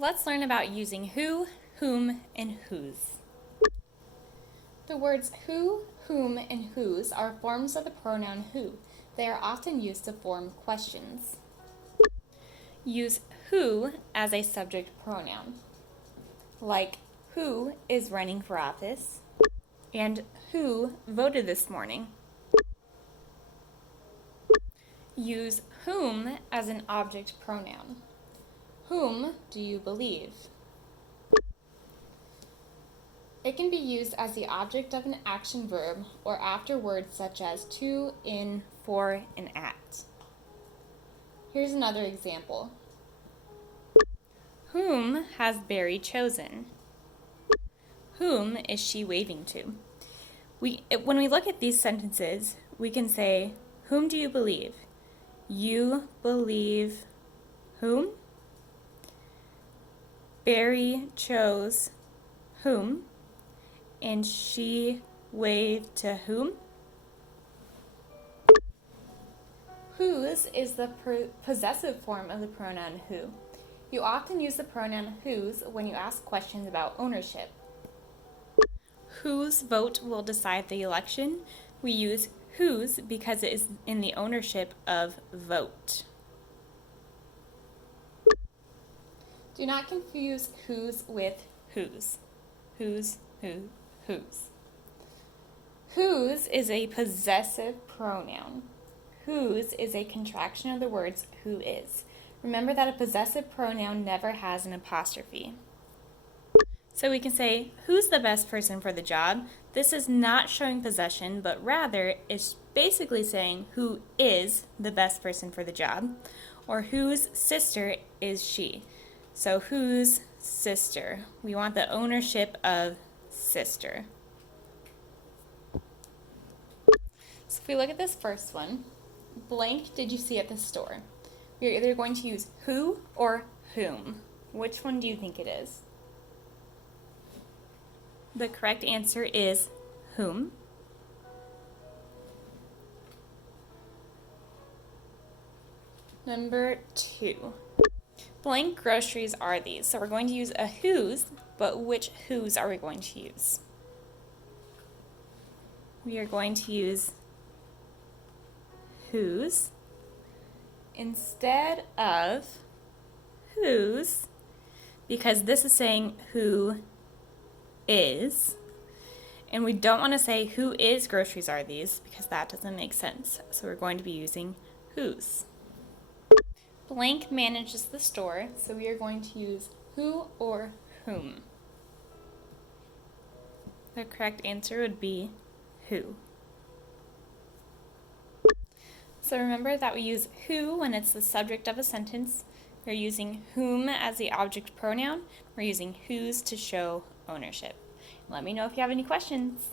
Let's learn about using who, whom, and whose. The words who, whom, and whose are forms of the pronoun who. They are often used to form questions. Use who as a subject pronoun, like who is running for office and who voted this morning. Use whom as an object pronoun. Whom do you believe? It can be used as the object of an action verb or after words such as to, in, for, and at. Here's another example. Whom has Barry chosen? Whom is she waving to? When we look at these sentences, we can say, whom do you believe? You believe whom? Barry chose whom? And she waved to whom? Whose is the possessive form of the pronoun who. You often use the pronoun whose when you ask questions about ownership. Whose vote will decide the election? We use whose because it is in the ownership of vote. Do not confuse whose with whose. Whose, who, whose. Whose is a possessive pronoun. Whose is a contraction of the words who is. Remember that a possessive pronoun never has an apostrophe. So we can say, who's the best person for the job? This is not showing possession, but rather it's basically saying who is the best person for the job, or whose sister is she. So whose sister? We want the ownership of sister. So if we look at this first one, blank did you see at the store? You're either going to use who or whom. Which one do you think it is? The correct answer is whom. Number 2. Blank groceries are these. So we're going to use a whose, but which whose are we going to use? We are going to use whose instead of whose, because this is saying who is, and we don't want to say who is groceries are these because that doesn't make sense. So we're going to be using whose. Blank manages the store, so we are going to use who or whom. The correct answer would be who. So remember that we use who when it's the subject of a sentence. We're using whom as the object pronoun. We're using whose to show ownership. Let me know if you have any questions.